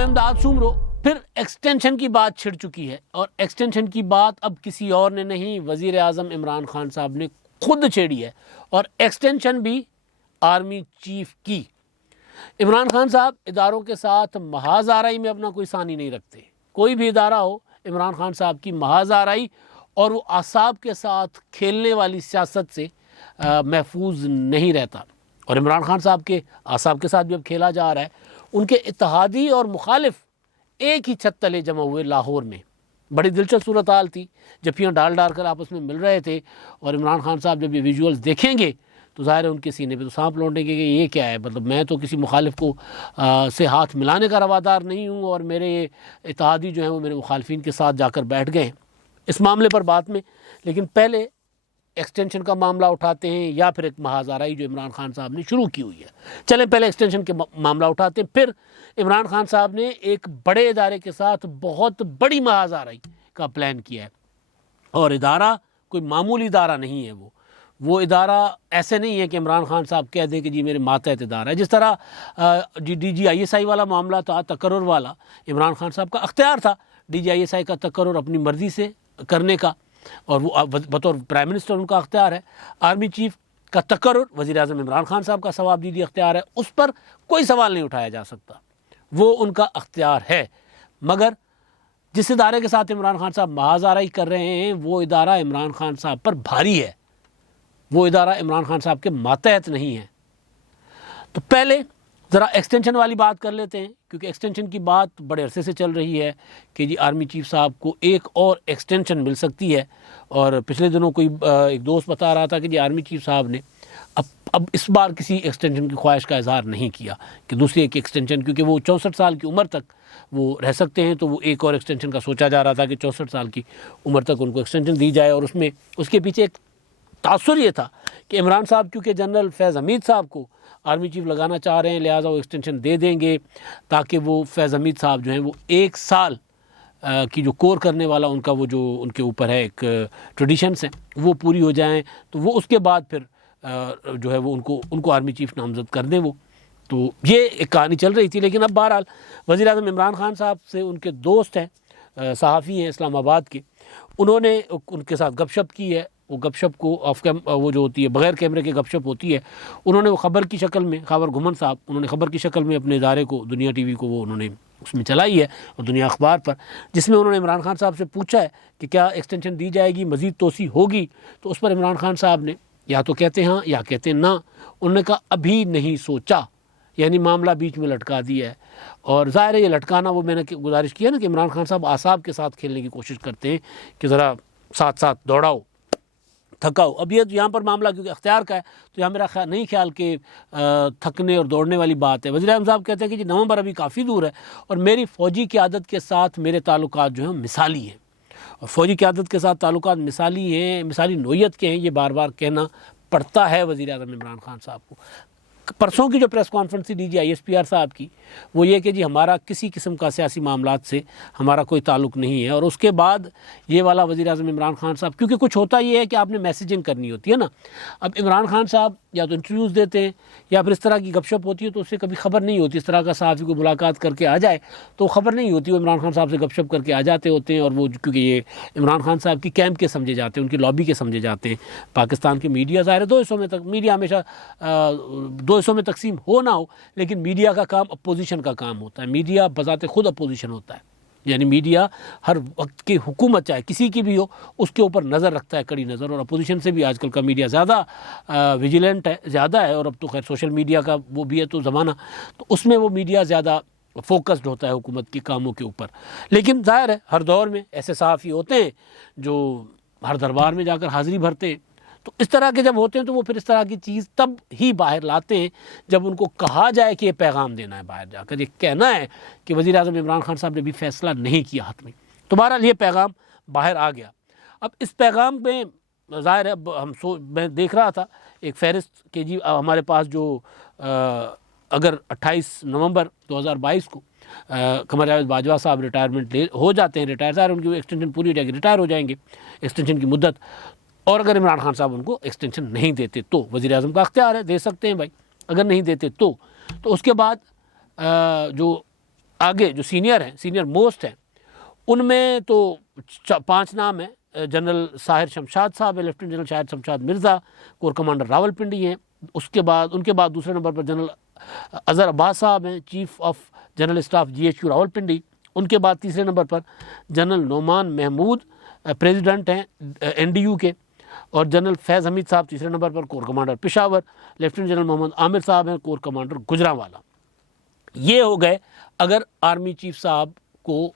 इमदाद सुमरो। फिर एक्सटेंशन की बात छिड़ चुकी है और एक्सटेंशन की बात अब किसी और ने नहीं, वज़ीर आज़म इमरान खान साहब ने खुद छेड़ी है और एक्सटेंशन भी आर्मी चीफ की। इमरान खान साहब इदारों के साथ महाज आराई में अपना कोई सानी नहीं रखते। कोई भी इदारा हो, इमरान खान साहब की महाज आराई और वो आसाब के साथ खेलने वाली सियासत से महफूज नहीं रहता। और इमरान खान साहब के आसाब के साथ भी अब खेला जा रहा है। उनके इत्तेहादी और मुखालिफ एक ही छत तले जमा हुए लाहौर में। बड़ी दिलचस्प सूरत हाल थी, जफ्फियाँ डाल डाल कर आपस में मिल रहे थे और इमरान खान साहब जब ये विजुअल्स देखेंगे तो ज़ाहिर है उनके सीने पे तो सांप लौटेंगे कि ये क्या है। मतलब मैं तो किसी मुखालिफ को से हाथ मिलाने का रवादार नहीं हूँ और मेरे इत्तेहादी जो हैं वो मेरे मुखालिफिन के साथ जाकर बैठ गए। इस मामले पर बाद में, लेकिन पहले एक्सटेंशन का मामला उठाते हैं या फिर एक महाजाराई जो इमरान खान साहब ने शुरू की हुई है। चलें पहले एक्सटेंशन के मामला उठाते हैं। फिर इमरान खान साहब ने एक बड़े इदारे के साथ बहुत बड़ी महाजाराई का प्लान किया है और इदारा कोई मामूली इदारा नहीं है। वो इदारा ऐसे नहीं है कि इमरान खान साहब कह दें कि जी मेरे मातहत इदारा है। जिस तरह DGISI वाला मामला था, तकर्रुर वाला, इमरान खान साहब का अख्तियार था DGISI का तकर्रुर अपनी मर्ज़ी से करने का और वो बतौर प्राइम मिनिस्टर उनका अख्तियार है। आर्मी चीफ का तकर्रुर वज़ीर आज़म इमरान खान साहब का सवाब दीदी अख्तियार है, उस पर कोई सवाल नहीं उठाया जा सकता, वो उनका अख्तियार है। मगर जिस इदारे के साथ इमरान खान साहब महाजाराई कर रहे हैं वो इदारा इमरान खान साहब पर भारी है, वो इदारा इमरान खान साहब के मातहत नहीं है। तो पहले ज़रा एक्सटेंशन वाली बात कर लेते हैं, क्योंकि एक्सटेंशन की बात बड़े अरसे से चल रही है कि जी आर्मी चीफ साहब को एक और एक्सटेंशन मिल सकती है। और पिछले दिनों कोई एक दोस्त बता रहा था कि जी आर्मी चीफ साहब ने अब इस बार किसी एक्सटेंशन की ख्वाहिश का इजहार नहीं किया कि दूसरी एक एक्सटेंशन, क्योंकि वो 64 साल की उम्र तक वो रह सकते हैं, तो वो एक और एक्सटेंशन का सोचा जा रहा था कि 64 साल की उम्र तक उनको एक्सटेंशन दी जाए। और उसमें उसके पीछे एक तासुर ये था कि इमरान साहब क्योंकि जनरल फैज़ हमीद साहब को आर्मी चीफ लगाना चाह रहे हैं, लिहाजा वो एक्सटेंशन दे देंगे ताकि वो फैज़ हमीद साहब जो हैं वो 1 साल की जो कोर करने वाला उनका वो जो उनके ऊपर है एक ट्रेडिशंस हैं वो पूरी हो जाएं, तो वो उसके बाद फिर जो है वो उनको आर्मी चीफ नामज़द कर दें। वो तो ये एक कहानी चल रही थी। लेकिन अब बहरहाल वज़ीर आज़म इमरान खान साहब से उनके दोस्त हैं, सहाफ़ी हैं इस्लामाबाद के, उन्होंने उनके साथ गपशप की है। वो गपशप को वो जो होती है बग़ैर कैमरे के गपशप होती है, उन्होंने वो ख़बर की शक्ल में, ख़बर घुमन साहब, उन्होंने ख़बर की शक्ल में अपने इदारे को, दुनिया TV को वो उन्होंने उसमें चलाई है और दुनिया अखबार पर, जिसमें उन्होंने इमरान खान साहब से पूछा है कि क्या एक्सटेंशन दी जाएगी, मज़ीद तोसी होगी। तो उस पर इमरान खान साहब ने या तो कहते हाँ या कहते ना। उन्होंने कहा अभी नहीं सोचा, यानी मामला बीच में लटका दिया है। और ज़ाहिर है ये लटकाना, वो मैंने गुजारिश किया ना कि इमरान खान साहब आसाब के साथ खेलने की कोशिश करते हैं कि ज़रा साथ साथ दौड़ाओ, थकाओ। अब ये यहाँ पर मामला क्योंकि अख्तियार का है तो यहाँ मेरा नहीं ख्याल कि थकने और दौड़ने वाली बात है। वज़ीर आज़म साहब कहते हैं कि जी नवंबर अभी काफ़ी दूर है और मेरी फ़ौजी क़यादत के साथ मेरे ताल्लुकात जो हैं मिसाली हैं और फ़ौजी क़यादत के साथ ताल्लुकात मिसाली हैं, मिसाली नोयत के हैं। ये बार बार कहना पड़ता है वज़ीर आज़म इमरान खान साहब को। परसों की जो प्रेस कॉन्फ्रेंस थी DGISPR साहब की, वो ये कि जी हमारा किसी किस्म का सियासी मामलात से हमारा कोई ताल्लुक़ नहीं है। और उसके बाद ये वाला वज़ीर आज़म इमरान खान साहब, क्योंकि कुछ होता ये है कि आपने मैसेजिंग करनी होती है ना। अब इमरान खान साहब या तो इंटरव्यूज़ देते हैं या फिर इस तरह की गपशप होती है तो उससे कभी ख़बर नहीं होती। इस तरह का सहाफ़ी को मुलाकात करके आ जाए तो ख़बर नहीं होती, वो इमरान खान साहब से गपशप करके आ जाते होते हैं। और वो क्योंकि ये इमरान खान साहब की कैंप के समझे जाते हैं, उनकी लॉबी के समझे जाते हैं। पाकिस्तान की मीडिया ज़ाहिर है 2 हिस्सों में तक, मीडिया हमेशा 2 हिस्सों में तकसीम हो ना हो, लेकिन मीडिया का काम अपोजिशन का काम होता है। मीडिया बज़ाते खुद अपोजिशन होता है, यानी मीडिया हर वक्त की हुकूमत चाहे किसी की भी हो उसके ऊपर नज़र रखता है, कड़ी नज़र। और अपोजिशन से भी आजकल का मीडिया ज़्यादा विजिलेंट है, ज़्यादा है। और अब तो खैर सोशल मीडिया का वो भी है तो ज़माना, तो उसमें वो मीडिया ज़्यादा फोकस्ड होता है हुकूमत के कामों के ऊपर। लेकिन ज़ाहिर है हर दौर में ऐसे सहाफ़ी होते हैं जो हर दरबार में जाकर हाज़िरी भरते हैं। तो इस तरह के जब होते हैं तो वो फिर इस तरह की चीज़ तब ही बाहर लाते हैं जब उनको कहा जाए कि ये पैगाम देना है, बाहर जाकर ये कहना है कि वज़ीर आज़म इमरान खान साहब ने भी फ़ैसला नहीं किया हाथ में। तो बहरहाल ये पैगाम बाहर आ गया। अब इस पैगाम में ज़ाहिर है मैं देख रहा था एक फ़हरिस्त कि जी हमारे पास जो अगर 28 नवंबर 2022 को कमर जावेद बाजवा साहब रिटायरमेंट हो जाते हैं, रिटायर ज़ाहिर उनकी एक्सटेंशन पूरी हो जाएगी, रिटायर हो जाएंगे एक्सटेंशन की मुद्दत। और अगर इमरान खान साहब उनको एक्सटेंशन नहीं देते तो वज़ीर आज़म का अख्तियार है, दे सकते हैं भाई, अगर नहीं देते तो उसके बाद जो आगे जो सीनियर हैं, सीनियर मोस्ट हैं, उनमें तो 5 नाम हैं। जनरल साहिर शमशाद साहब है, lieutenant general Shahid Shamshad Mirza, core commander Rawalpindi हैं। उनके बाद दूसरे नंबर पर जनरल अज़हर अब्बास साहब हैं, chief of general staff GHQ Rawalpindi. उनके बाद तीसरे नंबर पर जनरल नोमान महमूद, प्रेसिडेंट हैं NDU के, और जनरल फैज़ हमीद साहब तीसरे नंबर पर, corps commander Peshawar. Lieutenant general Mohammad Amir साहब हैं, कोर कमांडर गुजरांवाला। ये हो गए अगर आर्मी चीफ साहब को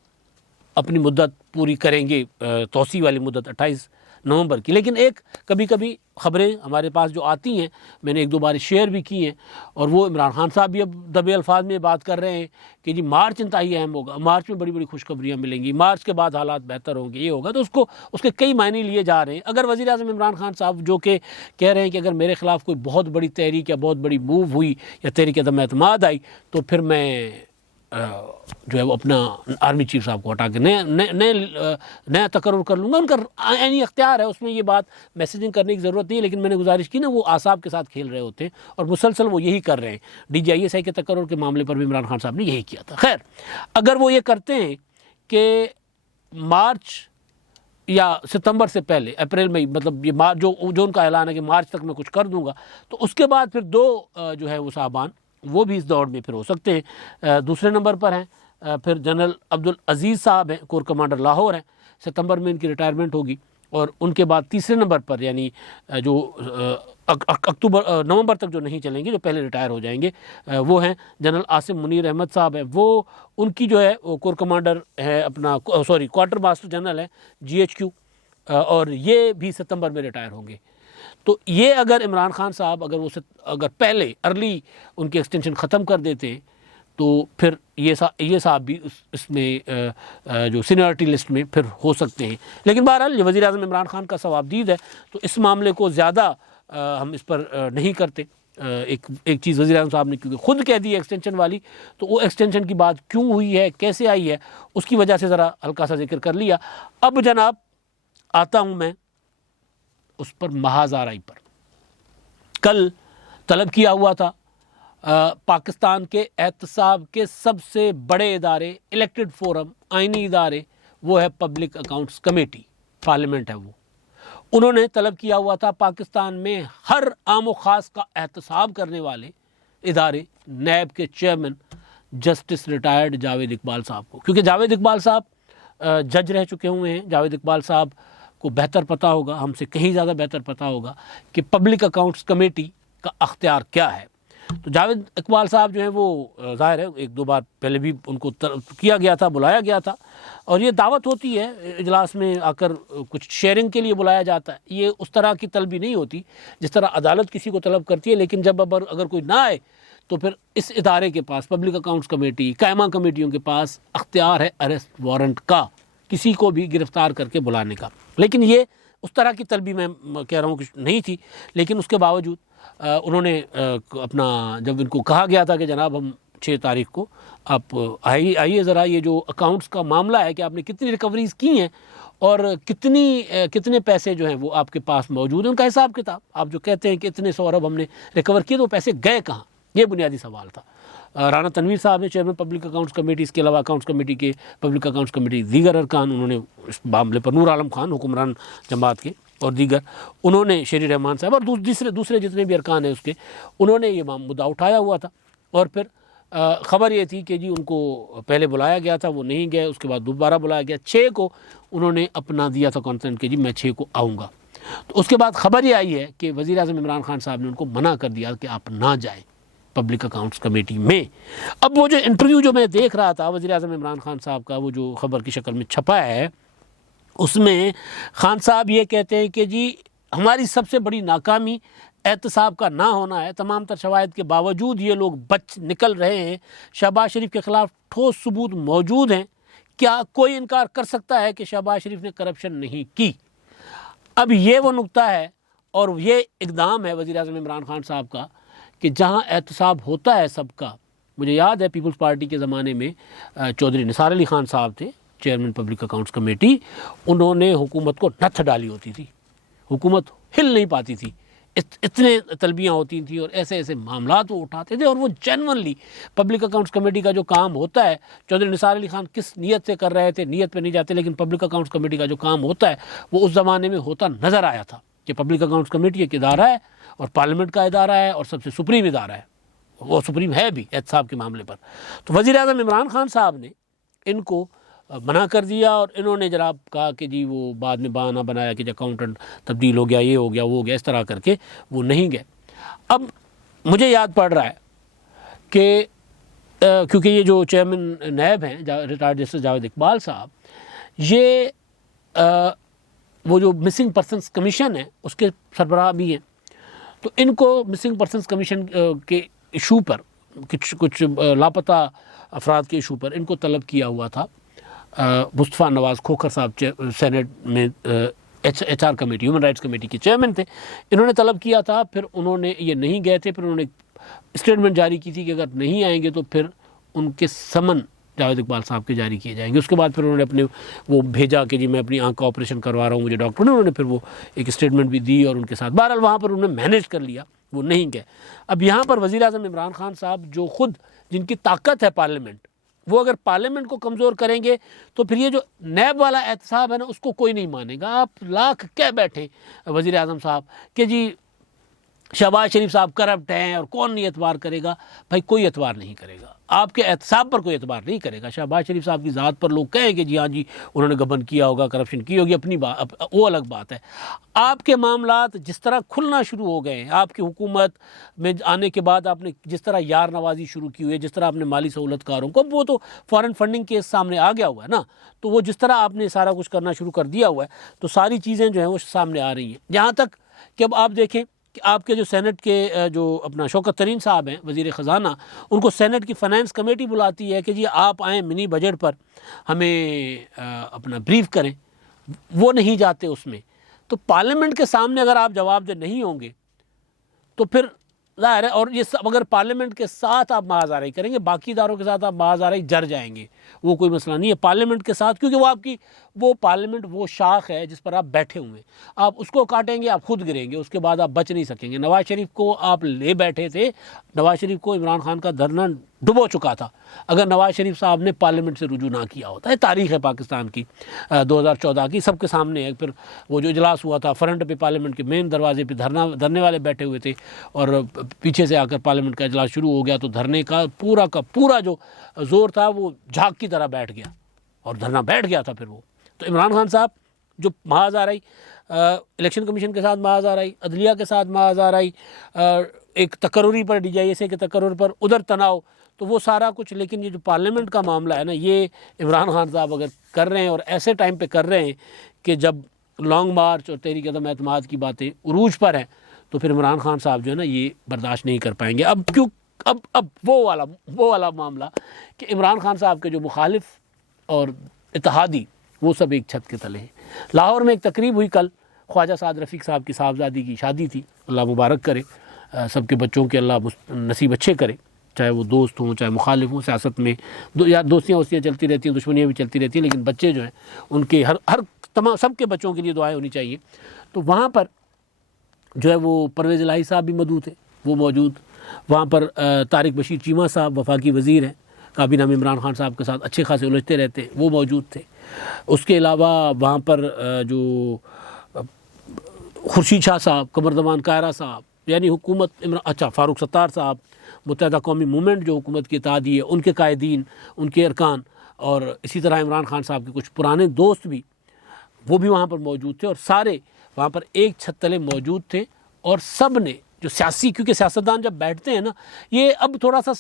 अपनी मुद्दत पूरी करेंगे, तौसी वाली मुद्दत 28 नवंबर की। लेकिन एक कभी कभी ख़बरें हमारे पास जो आती हैं, मैंने 1-2 बार शेयर भी की हैं, और वो इमरान खान साहब भी अब दबे अल्फाज में बात कर रहे हैं कि जी मार्च इंतहाई अहम होगा, मार्च में बड़ी बड़ी खुशखबरियाँ मिलेंगी, मार्च के बाद हालात बेहतर होंगे, ये होगा। तो उसके कई मायने लिए जा रहे हैं। अगर वज़ीर आज़म इमरान खान साहब जो कि कह रहे हैं कि अगर मेरे ख़िलाफ़ कोई बहुत बड़ी तहरीक या बहुत बड़ी मूव हुई या तहरीक अदम एतमाद आई, तो फिर मैं जो है वो अपना आर्मी चीफ साहब को हटा के नया तकर्रुर कर लूँगा। उनका ऐनी अख्तियार है, उसमें ये बात मैसेजिंग करने की ज़रूरत नहीं है। लेकिन मैंने गुजारिश की ना, वो आसाब के साथ खेल रहे होते हैं और मुसलसल वो यही कर रहे हैं। DGISI के तकर्रुर के मामले पर भी इमरान खान साहब ने यही किया था। खैर, अगर वो ये करते हैं कि मार्च या सितंबर से पहले, अप्रैल में, मतलब ये मार्च जो उनका ऐलान है कि मार्च तक मैं कुछ कर दूँगा, तो उसके बाद फिर 2 जो है वो साहबान वो भी इस दौड़ में फिर हो सकते हैं। दूसरे नंबर पर हैं फिर जनरल अब्दुल अजीज़ साहब हैं, कोर कमांडर लाहौर हैं, सितंबर में इनकी रिटायरमेंट होगी। और उनके बाद तीसरे नंबर पर, यानी जो नवंबर तक जो नहीं चलेंगे, जो पहले रिटायर हो जाएंगे, वो हैं जनरल आसिम मुनीर अहमद साहब हैं। वो उनकी जो है वो कोर कमांडर है अपना, क्वार्टर मास्टर जनरल है GHQ, और ये भी सितंबर में रिटायर होंगे। तो ये अगर इमरान खान साहब अगर पहले अर्ली उनकी एक्सटेंशन ख़त्म कर देते हैं, तो फिर ये साहब भी इसमें जो सीनियरिटी लिस्ट में फिर हो सकते हैं। लेकिन बहरहाल ये वज़ीर आज़म इमरान खान का सवाबदीद है, तो इस मामले को ज़्यादा हम इस पर नहीं करते। एक चीज़ वज़ीर आज़म साहब ने क्योंकि ख़ुद कह दी है एक्सटेंशन वाली, तो वो एक्सटेंशन की बात क्यों हुई है, कैसे आई है, उसकी वजह से ज़रा हल्का सा जिक्र कर लिया। अब जनाब आता हूँ मैं उस पर महाज़ आरई पर। कल तलब किया हुआ था पाकिस्तान के एहतसाब के सबसे बड़े इदारे, इलेक्टेड फोरम, आइनी इदारे, वो है पब्लिक अकाउंट्स कमेटी, पार्लियामेंट है वो। उन्होंने तलब किया हुआ था पाकिस्तान में हर आम व ख़ास का एहतसाब करने वाले इदारे, नैब के chairman justice retired Javed Iqbal साहब को, क्योंकि जावेद इकबाल साहब जज रह चुके हुए हैं। जावेद इकबाल साहब को बेहतर पता होगा, हमसे कहीं ज़्यादा बेहतर पता होगा कि पब्लिक अकाउंट्स कमेटी का अख्तियार क्या है। तो जावेद इकबाल साहब जो हैं वो ज़ाहिर है 1-2 बार पहले भी उनको किया गया था, बुलाया गया था, और ये दावत होती है इजलास में आकर कुछ शेयरिंग के लिए बुलाया जाता है। ये उस तरह की तलबी नहीं होती जिस तरह अदालत किसी को तलब करती है। लेकिन जब अगर कोई ना आए तो फिर इस इदारे के पास, पब्लिक अकाउंट्स कमेटी, कायमा कमेटियों के पास अख्तियार है अरेस्ट वारंट का, किसी को भी गिरफ़्तार करके बुलाने का। लेकिन ये उस तरह की तलबी मैं कह रहा हूँ कि नहीं थी। लेकिन उसके बावजूद उन्होंने अपना, जब इनको कहा गया था कि जनाब हम 6 तारीख को आप आइए ज़रा, ये जो अकाउंट्स का मामला है कि आपने कितनी रिकवरीज़ की हैं और कितने पैसे जो हैं वो आपके पास मौजूद हैं, उनका हिसाब किताब, आप जो कहते हैं कि इतने 100 अरब हमने रिकवर किए, तो पैसे गए कहाँ, ये बुनियादी सवाल था। राना तनवीर साहब ने, चेयरमैन पब्लिक अकाउंट्स कमेटी, इसके अलावा अकाउंट्स कमेटी के, पब्लिक अकाउंट्स कमेटी दीगर अरकान, उन्होंने इस मामले पर, नूर आलम खान हुक्मरान जमात के और दीगर, उन्होंने शेरी रहमान साहब और दूसरे जितने भी अरकान हैं उसके, उन्होंने ये मुद्दा उठाया हुआ था। और फिर ख़बर ये थी कि जी उनको पहले बुलाया गया था, वो नहीं गए, उसके बाद दोबारा बुलाया गया, 6 को उन्होंने अपना दिया था कॉन्सेंट कि जी मैं 6 को आऊँगा। तो उसके बाद ख़बर ये आई है कि वज़ीर आज़म इमरान खान साहब ने उनको मना कर दिया कि आप ना जाएँ पब्लिक अकाउंट्स कमेटी में। अब वो जो इंटरव्यू जो मैं देख रहा था वज़ीर आज़म इमरान खान साहब का, वो जो ख़बर की शक्ल में छपा है, उसमें खान साहब ये कहते हैं कि जी हमारी सबसे बड़ी नाकामी एहतसाब का ना होना है। तमाम तर शवाहिद के बावजूद ये लोग बच निकल रहे हैं। शहबाज शरीफ के ख़िलाफ़ ठोस सबूत मौजूद हैं। क्या कोई इनकार कर सकता है कि शहबाज शरीफ ने करप्शन नहीं की? अब ये वो नुक्ता है और ये इक़दाम है वज़ीर आज़म इमरान खान साहब का कि जहाँ एहतसाब होता है सबका। मुझे याद है पीपल्स पार्टी के ज़माने में चौधरी निसार अली ख़ान साहब थे, चेयरमैन पब्लिक अकाउंट्स कमेटी, उन्होंने हुकूमत को नत्थ डाली होती थी, हुकूमत हिल नहीं पाती थी इतने तलबियाँ होती थी और ऐसे ऐसे मामलात वो उठाते थे और वो जेन्युइनली पब्लिक अकाउंट्स कमेटी का जो काम होता है, चौधरी निसार अली खान किस नीयत से कर रहे थे, नीयत पे नहीं जाते, लेकिन पब्लिक अकाउंट्स कमेटी का जो काम होता है वो उस ज़माने में होता नज़र आया था कि पब्लिक अकाउंट्स कमेटी एक इदारा है और पार्लियामेंट का इदारा है और सबसे सुप्रीम इदारा है, वो सुप्रीम है भी एहतसाब के मामले पर। तो वज़ीर आज़म इमरान खान साहब ने इनको मना कर दिया और इन्होंने जनाब कहा कि जी वो बाद में बहाना बनाया कि अकाउंटेंट तब्दील हो गया, ये हो गया, वो हो गया, इस तरह करके वो नहीं गए। अब मुझे याद पड़ रहा है कि क्योंकि ये जो चेयरमैन नैब हैं रिटायर्ड जस्टिस जावेद इकबाल साहब, ये वो जो मिसिंग पर्सनस कमीशन है उसके सरबराह भी हैं, तो इनको मिसिंग पर्सनस कमीशन के इशू पर कुछ लापता अफराद के इशू पर इनको तलब किया हुआ था। मुस्तफ़ा नवाज़ खोखर साहब सेनेट में HR committee, human rights committee के चेयरमैन थे, इन्होंने तलब किया था, फिर उन्होंने ये नहीं गए थे, फिर उन्होंने स्टेटमेंट जारी की थी कि अगर नहीं आएंगे तो फिर उनके समन जावेद इकबाल साहब के जारी किए जाएंगे। उसके बाद फिर उन्होंने अपने वो भेजा कि जी मैं अपनी आंख का ऑपरेशन करवा रहा हूँ, मुझे डॉक्टर ने, उन्होंने फिर वो एक स्टेटमेंट भी दी और उनके साथ बहरहाल वहाँ पर उन्होंने मैनेज कर लिया, वो नहीं गए। अब यहाँ पर वज़ीर आज़म इमरान खान साहब जो ख़ुद जिनकी ताकत है पार्लियामेंट, वो अगर पार्लियामेंट को कमज़ोर करेंगे तो फिर ये जो नैब वाला एहतसाब है ना उसको कोई नहीं मानेगा। आप लाख कह बैठे वज़ीर आज़म साहब कि जी शहबाज शरीफ साहब करप्ट हैं और कौन नहीं एतबार करेगा, भाई कोई एतबार नहीं करेगा, आपके एहतसाब पर कोई एतबार नहीं करेगा। शहबाज शरीफ साहब की ज़ात पर लोग कहें कि जी हाँ जी उन्होंने गबन किया होगा, करप्शन की होगी, अपनी बात वो अलग बात है। आपके मामलात जिस तरह खुलना शुरू हो गए हैं, आपकी हुकूमत में आने के बाद आपने जिस तरह यार नवाजी शुरू की हुई है, जिस तरह आपने माली सहूलतकारों को, वो तो फॉरेन फंडिंग केस सामने आ गया हुआ है ना, तो वो जिस तरह आपने सारा कुछ करना शुरू कर दिया हुआ है, तो सारी चीज़ें जो हैं वो सामने आ रही हैं। यहाँ तक कि अब आप देखें कि आपके जो सेनेट के जो अपना शौकत तरीन साहब हैं वज़ीर ख़जाना, उनको सेनेट की फ़ाइनेंस कमेटी बुलाती है कि जी आप आएँ मिनी बजट पर हमें अपना ब्रीफ करें, वो नहीं जाते उसमें। तो पार्लियामेंट के सामने अगर आप जवाबदेह नहीं होंगे तो फिर ज़ाहिर है, और ये सब अगर पार्लियामेंट के साथ आप महाज़ाराई करेंगे, बाकी इदारों के साथ आप महाज़ाराई जर जाएंगे, वो कोई मसला नहीं है। पार्लियामेंट के साथ, क्योंकि वो आपकी वो पार्लियामेंट वो शाख है जिस पर आप बैठे हुए हैं, आप उसको काटेंगे आप खुद गिरेंगे, उसके बाद आप बच नहीं सकेंगे। नवाज़ शरीफ को आप ले बैठे थे, नवाज़ शरीफ को इमरान खान का धरना डुबो चुका था अगर नवाज़ शरीफ साहब ने पार्लियामेंट से रुजू ना किया होता है। तारीख़ है पाकिस्तान की 2014 की, सबके सामने है। फिर वो जो इजलास हुआ था फ्रंट पे पार्लियामेंट के मेन दरवाजे पे धरने वाले बैठे हुए थे और पीछे से आकर पार्लियामेंट का इजलास शुरू हो गया, तो धरने का पूरा जो ज़ोर था वो झाग की तरह बैठ गया और धरना बैठ गया था फिर वो। तो इमरान खान साहब जो महाज़ाराई इलेक्शन कमीशन के साथ महाज़ाराई, अदलिया के साथ महाज़ाराई, एक तकर्रुरी पर DJSA के तकर्रुर पर उधर तनाव, तो वो सारा कुछ। लेकिन ये जो पार्लियामेंट का मामला है ना, ये इमरान खान साहब अगर कर रहे हैं और ऐसे टाइम पे कर रहे हैं कि जब लॉन्ग मार्च और तहरीक अदम एतमाद की बातें उरूज पर हैं, तो फिर इमरान खान साहब जो है ना ये बर्दाश्त नहीं कर पाएंगे। अब क्यों अब वो वाला मामला कि इमरान खान साहब के जो मुखालिफ और इत्तेहादी वो सब एक छत के तले हैं। लाहौर में एक तकरीब हुई कल, ख्वाजा साद रफ़ीक साहब की साहबजादी की शादी थी, अल्लाह मुबारक करे, सबके बच्चों के अल्लाह नसीब अच्छे करे, चाहे वो दोस्त हों चाहे मुखालिफ हों। सियासत में दोस्तियाँ चलती रहती हैं, दुश्मनियाँ भी चलती रहती हैं, लेकिन बच्चे जो हैं उनके हर तमाम सबके बच्चों के लिए दुआएं होनी चाहिए। तो वहाँ पर जो है वो परवेज़ इलाही साहब भी मौजूद थे, वो मौजूद, वहाँ पर तारिक बशीर चीमा साहब वफाकी वज़ीर हैं, काबीना में इमरान खान साहब के साथ अच्छे खासे उलझते रहते हैं, वो मौजूद थे। उसके अलावा वहाँ पर जो खुर्शीद शाह साहब, कमरजमान कायरा साहब, यानी हुकूमत फ़ारूक सत्तार साहब, मुत्तहदा कौमी मूवमेंट जो हुकूमत की इत्तेहादी है, उनके कायदीन, उनके अरकान, और इसी तरह इमरान खान साहब के कुछ पुराने दोस्त भी वो भी वहाँ पर मौजूद थे, और सारे वहाँ पर एक छत तले मौजूद थे। और सब ने जो सियासी, क्योंकि सियासतदान जब बैठते हैं ना, ये अब थोड़ा सा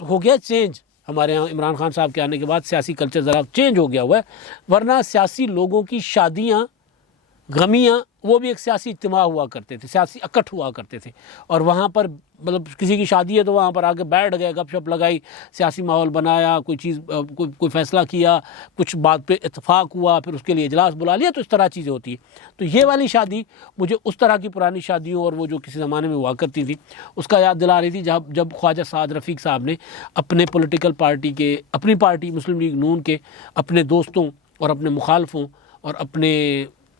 हो गया चेंज हमारे यहाँ, इमरान खान साहब के आने के बाद सियासी कल्चर ज़रा चेंज हो गया हुआ है, वरना सियासी लोगों की शादियाँ, गमियाँ, वो भी एक सियासी इज्तिमा हुआ करते थे, सियासी इकट्ठ हुआ करते थे। और वहाँ पर मतलब किसी की शादी है तो वहाँ पर आके बैठ गए, गपशप लगाई, सियासी माहौल बनाया, कोई चीज़ कोई फ़ैसला किया, कुछ बात पे इत्तेफाक हुआ, फिर उसके लिए इजलास बुला लिया, तो इस तरह चीज़ें होती है। तो ये वाली शादी मुझे उस तरह की पुरानी शादियों और वो जो किसी ज़माने में हुआ करती थी उसका याद दिला रही थी, जब ख्वाजा साद रफ़ीक साहब ने अपने पॉलिटिकल पार्टी के, अपनी पार्टी मुस्लिम लीग नून के अपने दोस्तों और अपने मुखालफों और अपने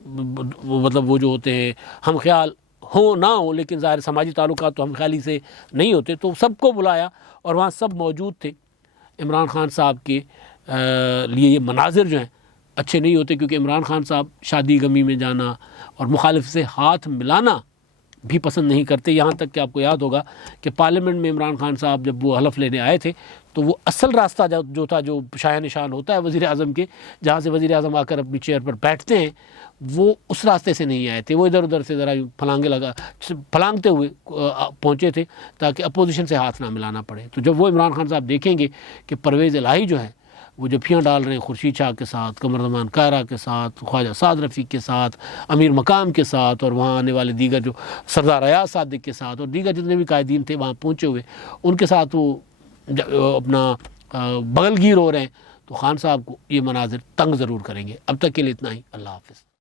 मतलब वो जो होते हैं हम ख्याल, हो ना हो, लेकिन ज़ाहिर समाजी ताल्लुकात तो हम ख्याली से नहीं होते, तो सबको बुलाया और वहाँ सब मौजूद थे। इमरान खान साहब के लिए ये मनाजिर जो हैं अच्छे नहीं होते, क्योंकि इमरान खान साहब शादी गमी में जाना और मुखालिफ से हाथ मिलाना भी पसंद नहीं करते। यहाँ तक कि आपको याद होगा कि पार्लियामेंट में इमरान खान साहब जब वो हलफ लेने आए थे तो वो असल रास्ता जो था, जो शाया निशान होता है वज़ीर आज़म के, जहाँ से वज़ीर आज़म आकर अपनी चेयर पर बैठते हैं, वो उस रास्ते से नहीं आए थे। वो इधर उधर से ज़रा फलांगते हुए पहुँचे थे ताकि अपोजिशन से हाथ ना मिलाना पड़े। तो जब वो इमरान खान साहब देखेंगे कि परवेज़ इलाही जो है वो जफियाँ डाल रहे हैं खुर्शीद शाह के साथ, कमरजमान कायरा के साथ, ख्वाजा साद रफ़ी के साथ, अमीर मकाम के साथ, और वहाँ आने वाले दीगर जो सरदार अयाज सादिक के साथ और दीगर जितने भी कायदीन थे वहाँ पहुँचे हुए, उनके साथ वो अपना बगलगीर हो रहे हैं, तो खान साहब को ये मनाजिर तंग ज़रूर करेंगे। अब तक के लिए इतना ही। अल्लाह हाफ़िज़।